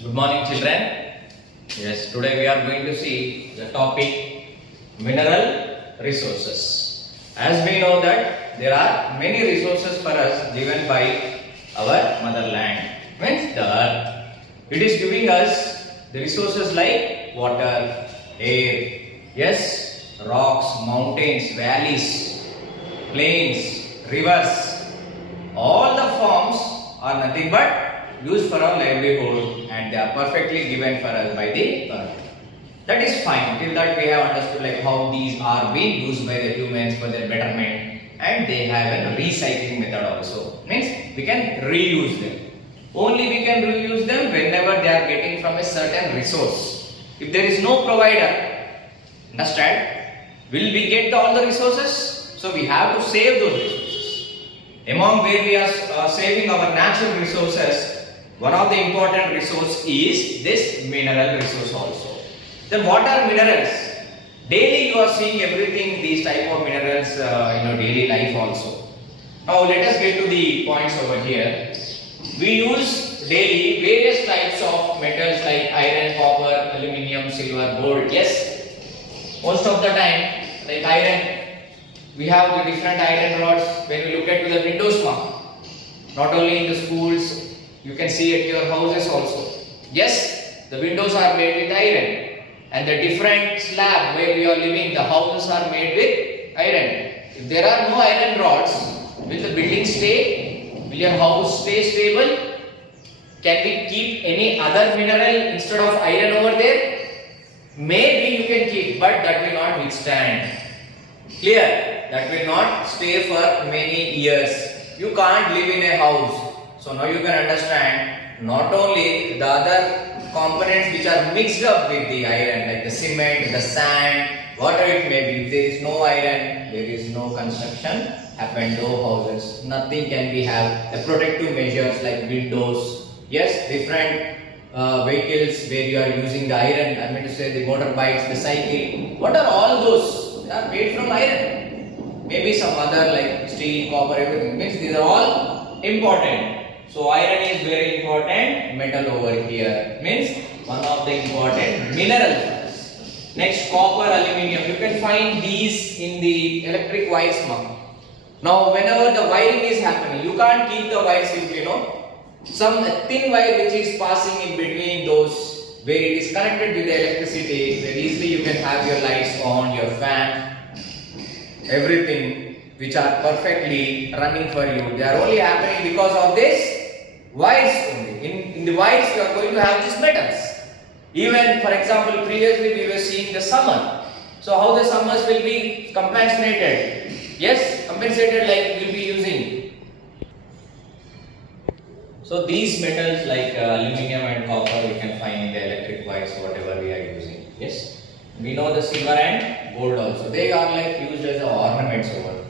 Good morning, children. Yes, today we are going to see the topic mineral resources. As we know that there are many resources for us given by our motherland, means the earth. It is giving us the resources like water, air, yes, rocks, mountains, valleys, plains, rivers. All the forms are nothing but used for our livelihood and they are perfectly given for us by the earth. That is fine. Till that we have understood like how these are being used by the humans for their betterment, and they have a recycling method also. Means we can reuse them. Only we can reuse them whenever they are getting from a certain resource. If there is no provider, understand? Will we get all the resources? So we have to save those resources. Among where we are saving our natural resources, one of the important resource is this mineral resource also. Then what are minerals? Daily you are seeing everything, these type of minerals in your daily life also. Now let us get to the points over here. We use daily various types of metals like iron, copper, aluminium, silver, gold. Yes, most of the time like iron, we have the different iron rods. When we look at the windows now, not only in the schools, you can see at your houses also. Yes, the windows are made with iron, and the different slab where we are living, the houses are made with iron. If there are no iron rods, will the building stay? Will your house stay stable? Can we keep any other mineral instead of iron over there? Maybe you can keep, but that will not withstand. Clear? That will not stay for many years. You can't live in a house. So now you can understand not only the other components which are mixed up with the iron, like the cement, the sand, whatever it may be. If there is no iron, there is no construction happen, no houses, nothing can be have. The protective measures like windows, yes, different vehicles where you are using the iron, I mean to say the motorbikes, the cycle, what are all those? They are made from iron. Maybe some other like steel, copper, everything. Means these are all important. So iron is very important metal over here. Means one of the important minerals. Next, copper, aluminium. You can find these in the electric wires now. Now, whenever the wiring is happening, you can't keep the wire simply, some thin wire which is passing in between those where it is connected with the electricity. Very easily you can have your lights on, your fan, everything which are perfectly running for you. They are only happening because of this wires only. In the wires you are going to have these metals. Even for example, previously we were seeing the summer. So how the summers will be compensated? Yes, compensated like we will be using. So these metals like aluminium and copper we can find in the electric wires, whatever we are using. Yes, we know the silver and gold also. They are like used as ornaments over,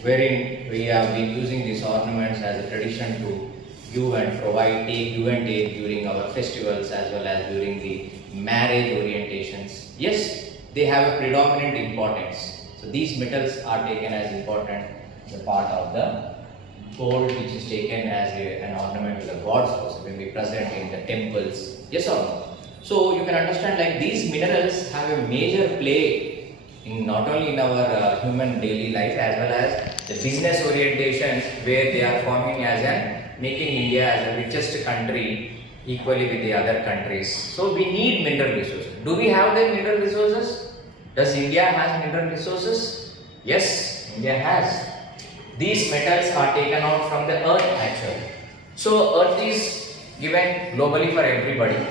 wherein we have been using these ornaments as a tradition to give and provide, give and take during our festivals as well as during the marriage orientations. Yes, they have a predominant importance. So these metals are taken as important, the part of the gold which is taken as an ornament to the gods also when we present in the temples. Yes or no? So you can understand like these minerals have a major play in not only in our human daily life as well as the business orientations where they are forming as an making India as the richest country equally with the other countries. So we need mineral resources. Do we have the mineral resources? Does India has mineral resources? Yes, India has. These metals are taken out from the earth actually. So earth is given globally for everybody.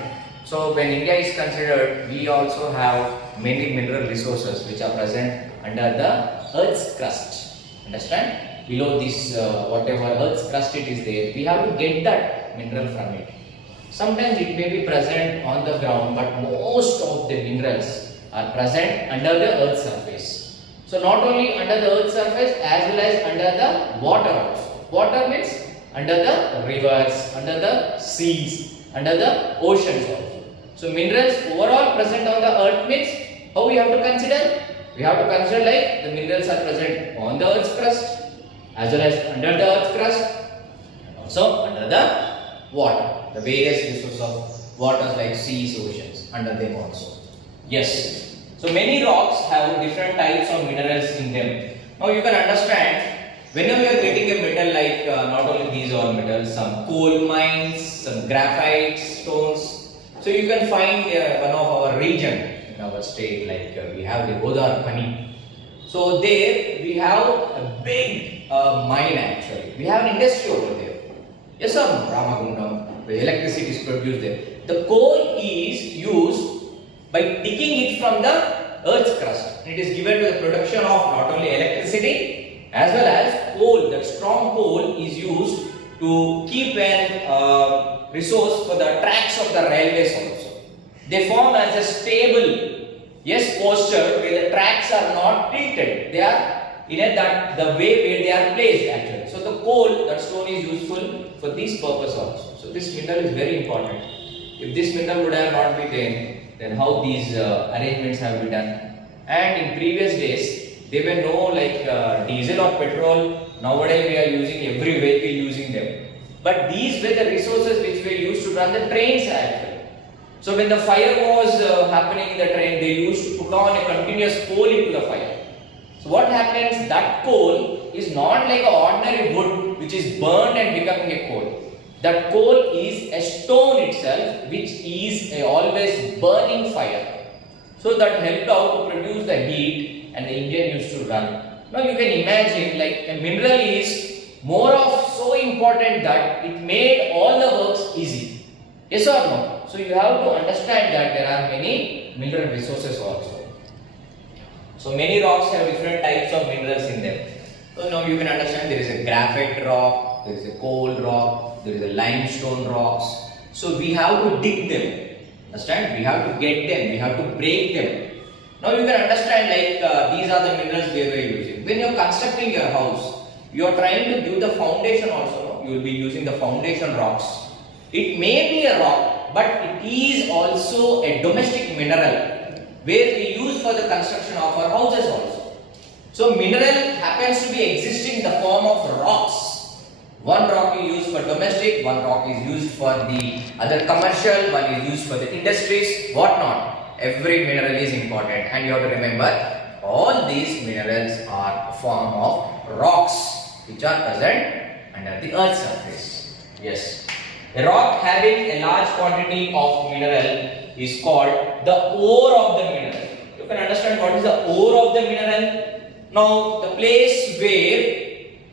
So when India is considered, we also have many mineral resources which are present under the earth's crust. Understand? Below this whatever earth's crust it is there, we have to get that mineral from it. Sometimes it may be present on the ground, but most of the minerals are present under the earth's surface. So not only under the earth's surface as well as under the water also. Water means under the rivers, under the seas, under the oceans also. So minerals overall present on the earth means how we have to consider? We have to consider like the minerals are present on the earth's crust as well as under the earth's crust and also under the water, the various resources of waters like seas, oceans, under them also. Yes. So many rocks have different types of minerals in them. Now you can understand, whenever you are getting a metal like not only these are metals, some coal mines, some graphite stones. So you can find one of our region in our state, like we have the Godar Khani. So there we have a big mine actually. We have an industry over there. Yes or no? Ramagundam, the electricity is produced there. The coal is used by digging it from the earth's crust. It is given to the production of not only electricity as well as coal. That strong coal is used to keep an resource for the tracks of the railways also. They form as a stable, yes, posture where the tracks are not tilted. They are in the way where they are placed actually. So the coal, that stone is useful for this purpose also. So this mineral is very important. If this mineral would have not been there, then how these arrangements have been done? And in previous days, there were no like diesel or petrol. Nowadays we are using every vehicle using them. But these were the resources which were used to run the trains actually. So when the fire was happening in the train, they used to put on a continuous coal into the fire. So what happens? That coal is not like an ordinary wood which is burned and becoming a coal. That coal is a stone itself which is a always burning fire. So that helped out to produce the heat and the engine used to run. Now you can imagine, like a mineral is more of so important that it made all the works easy. Yes or no? So you have to understand that there are many mineral resources also. So many rocks have different types of minerals in them. So now you can understand there is a graphite rock, there is a coal rock, there is a limestone rocks. So we have to dig them. Understand? We have to get them, we have to break them. Now you can understand like these are the minerals we are using. When you are constructing your house, you are trying to give the foundation also. You will be using the foundation rocks. It may be a rock, but it is also a domestic mineral where we use for the construction of our houses also. So mineral happens to be existing in the form of rocks. One rock is used for domestic, one rock is used for the other commercial, one is used for the industries, whatnot. Every mineral is important and you have to remember all these minerals are a form of rocks which are present under the earth's surface. Yes. A rock having a large quantity of mineral is called the ore of the mineral. You can understand what is the ore of the mineral. Now the place where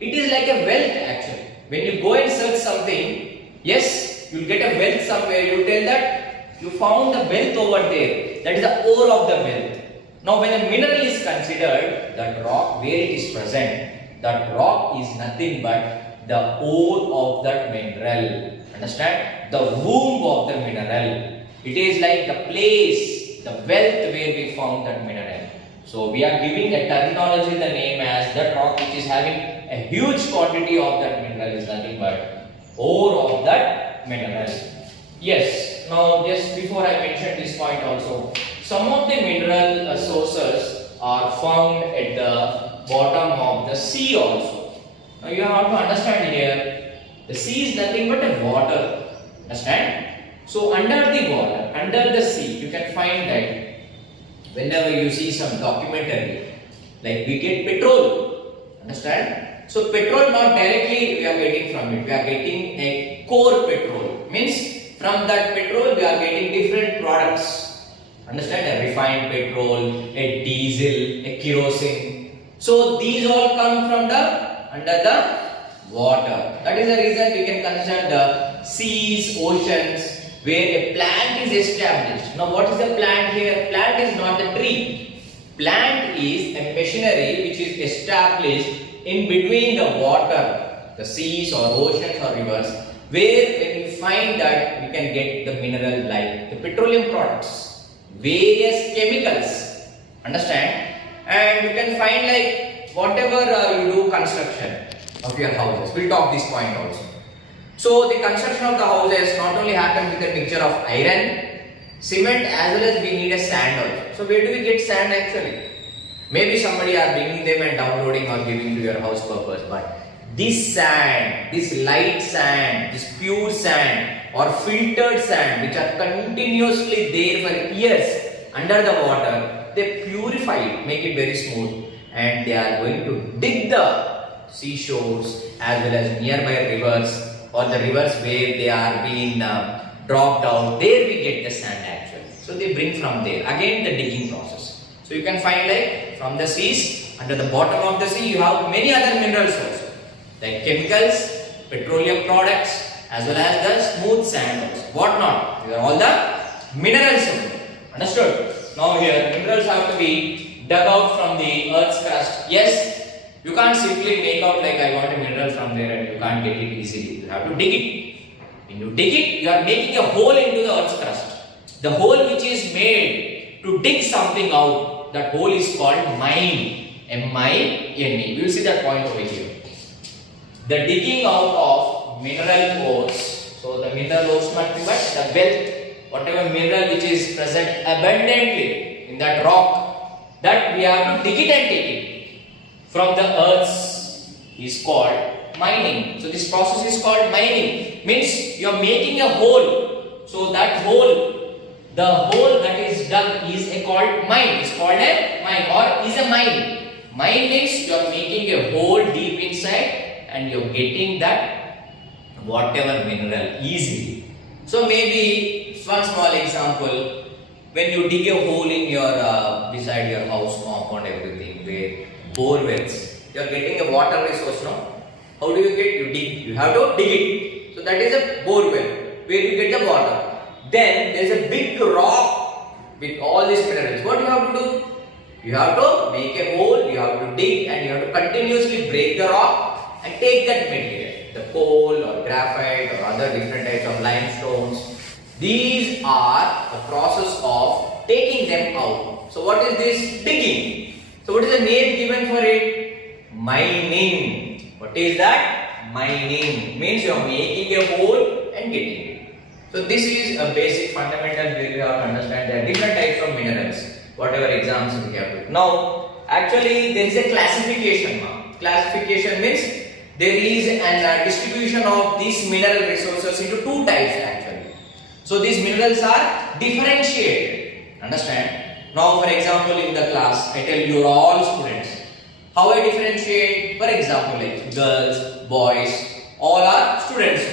it is like a wealth actually. When you go and search something, yes, you will get a wealth somewhere. You tell that you found the wealth over there. That is the ore of the wealth. Now when a mineral is considered, that rock where it is present, that rock is nothing but the ore of that mineral. Understand? The womb of the mineral. It is like the place, the wealth where we found that mineral. So we are giving a terminology the name as that rock which is having a huge quantity of that mineral is nothing but ore of that mineral. Yes. Now just before I mention this point also, some of the mineral sources are found at the bottom of the sea also. Now you have to understand here. The sea is nothing but a water. Understand? So under the water, under the sea, you can find that whenever you see some documentary, like we get petrol. Understand? So petrol not directly we are getting from it. We are getting a core petrol. Means from that petrol we are getting different products. Understand? A refined petrol, a diesel, a kerosene. So these all come from the under the water. That is the reason we can consider the seas, oceans, where a plant is established. Now what is the plant here? Plant is not a tree. Plant is a machinery which is established in between the water, the seas or oceans or rivers, where when we find that we can get the mineral like the petroleum products, various chemicals. Understand? And you can find like whatever you do construction of your houses. We'll talk this point also. So the construction of the houses not only happens with a mixture of iron, cement as well as we need a sand also. So where do we get sand actually? Maybe somebody are bringing them and downloading or giving to your house purpose, but this sand, this light sand, this pure sand or filtered sand which are continuously there for years under the water, they purify it, make it very smooth, and they are going to dig the seashores as well as nearby rivers or the rivers where they are being dropped out. There we get the sand actually. So they bring from there. Again the digging process. So you can find like from the seas, under the bottom of the sea, you have many other minerals also, like chemicals, petroleum products, as well as the smooth sand also. What not? These are all the minerals only. Understood? Now here, minerals have to be dug out from the earth's crust. Yes, you can't simply make out like I want a mineral from there and you can't get it easily. You have to dig it. When you dig it, you are making a hole into the earth's crust. The hole which is made to dig something out, that hole is called mine. M-I-N-E. We will see that point over here. The digging out of mineral ores. So the mineral ores must be what? The wealth, whatever mineral which is present abundantly in that rock, that we have to dig it and take it from the earth is called mining. So this process is called mining. Means you are making a hole. So that hole, the hole that is dug is called mine. It's called a mine or is a mine. Mine means you are making a hole deep inside and you are getting that whatever mineral easily. So maybe one small example, when you dig a hole in your beside your house compound, everything where bore wells, you are getting a water resource, no? How do you get? You dig. You have to dig it. So that is a bore well where you get the water. Then there is a big rock with all these minerals. What you have to do? You have to make a hole, you have to dig, and you have to continuously break the rock and take that material, the coal or graphite or other different types of limestones. These are the process of taking them out. So what is this? Digging. So what is the name given for it? Mining. What is that? Mining. Means you are making a hole and getting it. So this is a basic fundamental where you have to understand there are different types of minerals. Whatever exams we have to. Now, actually there is a classification now. Classification means there is a distribution of these mineral resources into two types actually. So these minerals are differentiated. Understand? Now for example in the class, I tell you are all students. How I differentiate? For example like girls, boys, all are students.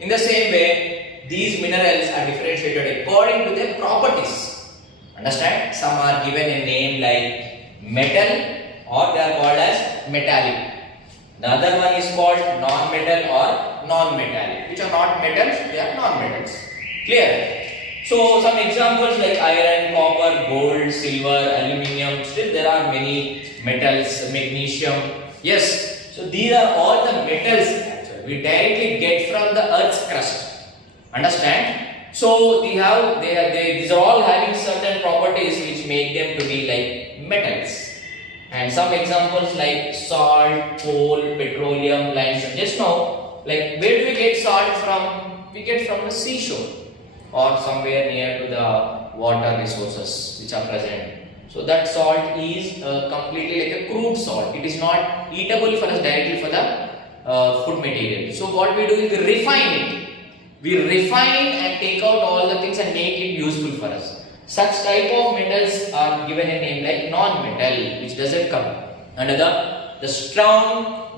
In the same way, these minerals are differentiated according to their properties. Understand? Some are given a name like metal or they are called as metallic. The other one is called non-metal or non-metallic. Which are not metals, they are non-metals. Clear? So some examples like iron, copper, gold, silver, aluminium. Still there are many metals, magnesium. Yes. So these are all the metals actually we directly get from the earth's crust. Understand? So these are all having certain properties which make them to be like metals. And some examples like salt, coal, petroleum, limestone. Just now, like where do we get salt from? We get from the seashore or somewhere near to the water resources which are present. So that salt is completely like a crude salt. It is not eatable for us directly for the food material. So what we do is we refine it. We refine and take out all the things and make it useful for us. Such type of metals are given a name like non-metal, which doesn't come under the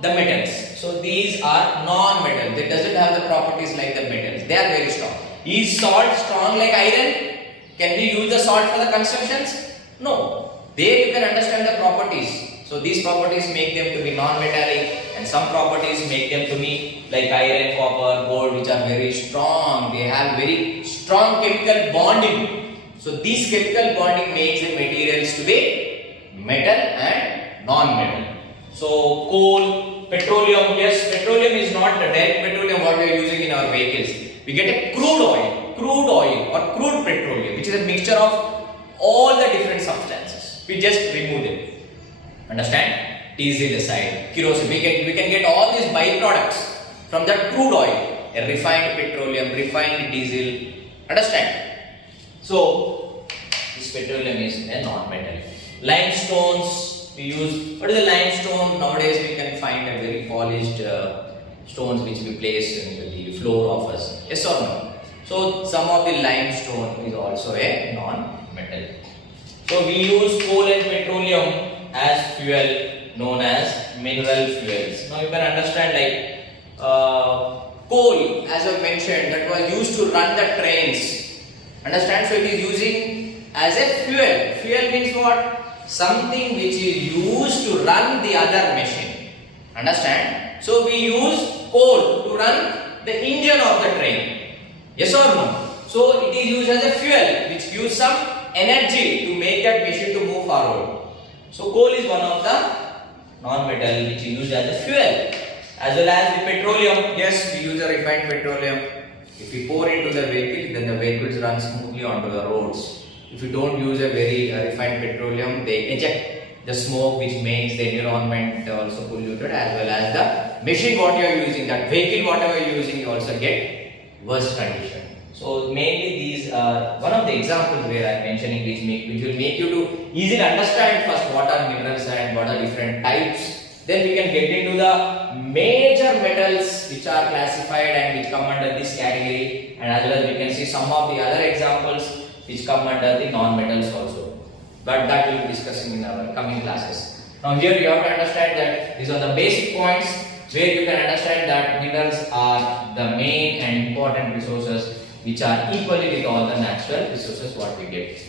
metals. So these are non-metal. They doesn't have the properties like the metals. They are very strong. Is salt strong like iron? Can we use the salt for the constructions? No. There you can understand the properties. So these properties make them to be non-metallic and some properties make them to be like iron, copper, gold, which are very strong. They have very strong chemical bonding. So these chemical bonding makes the materials to be metal and non-metal. So coal, petroleum, yes, petroleum is not the direct petroleum what we are using in our vehicles. We get a crude oil or crude petroleum, which is a mixture of all the different substances. We just remove them. Understand? Diesel aside, kerosene, we can get all these byproducts from that crude oil, a refined petroleum, refined diesel. Understand? So this petroleum is a non-metal. Limestones we use. What is the limestone? Nowadays we can find a very polished stones which we place in the floor of us. Yes or no? So some of the limestone is also a non-metal. So we use coal and petroleum as fuel known as mineral fuels. Now you can understand like coal, as I mentioned, that was used to run the trains. Understand? So it is using as a fuel. Fuel means what? Something which is used to run the other machine. Understand? So we use coal to run the engine of the train. Yes or no? So it is used as a fuel which gives some energy to make that machine to move forward. So coal is one of the non-metal which is used as a fuel. As well as the petroleum. Yes, we use a refined petroleum. If we pour into the vehicle, then the vehicles run smoothly onto the roads. If you don't use a very refined petroleum, they eject the smoke which makes the environment also polluted, as well as the machine what you are using, that vehicle whatever you are using, you also get worse condition. So mainly these are one of the examples where I am mentioning these which will make you to easily understand first what are minerals and what are different types. Then we can get into the major metals which are classified and which come under this category, and as well as we can see some of the other examples which come under the non-metals also. But that we will be discussing in our coming classes. Now here you have to understand that these are the basic points where you can understand that minerals are the main and important resources which are equally with all the natural resources what we get.